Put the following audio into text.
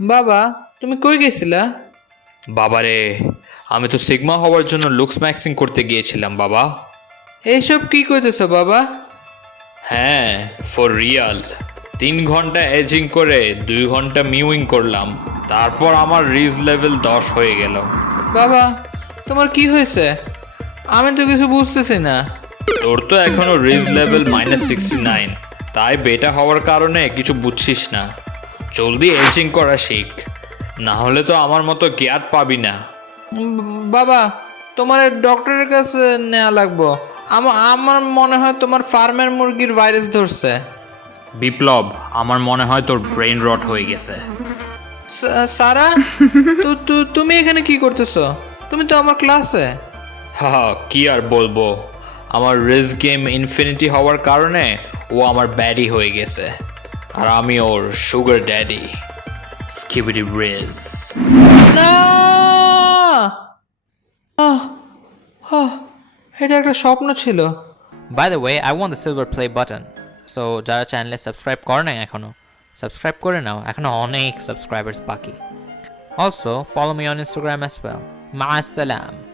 বাবা তুমি কই গেছিলা? বাবারে আমি তো সিগমা হওয়ার জন্য লুকস ম্যাক্সিং করতে গিয়েছিলাম বাবা। এইসব কি কইতেছো বাবা? হ্যাঁ ফর রিয়াল তিন ঘণ্টা এজিং করে দুই ঘণ্টা মিউইং করলাম তারপর আমার রিজ লেভেল দশ হয়ে গেল। বাবা তোমার কি হয়েছে? আমি তো কিছু বুঝতেছি না। তোর তো এখনও rizz level minus sixty nine তাই বেটা হওয়ার কারণে কিছু বুঝছিস না। জলদি এজিং করা শিখ। না হলে তো আমার মতো জ্ঞাত পাবি না। বাবা তোমার ডক্টরের কাছে নেওয়া লাগবো। আমার মনে হয় তোমার ফার্মের মুরগির ভাইরাস ধরছে। বিপ্লব আমার মনে হয় তোর ব্রেন রট হয়ে গেছে। সারা তুমি এখানে কি করতেছো? তুমি তো আমার ক্লাসে। হা কি আর বলব? আমার রেস গেম ইনফিনিটি হওয়ার কারণে ও আমার ব্যাডি হয়ে গেছে। আর আমি ওর সুগার ড্যাডি স্কিবিডি রেস না! আহ, আহ, এটা একটা স্বপ্ন ছিল। By the way, I want the silver play button. So যারা চ্যানেলে সাবস্ক্রাইব করে নাই এখনও সাবস্ক্রাইব করে নাও। এখনও অনেক সাবস্ক্রাইবার্স বাকি। Also follow me on Instagram as well মা আসসালাম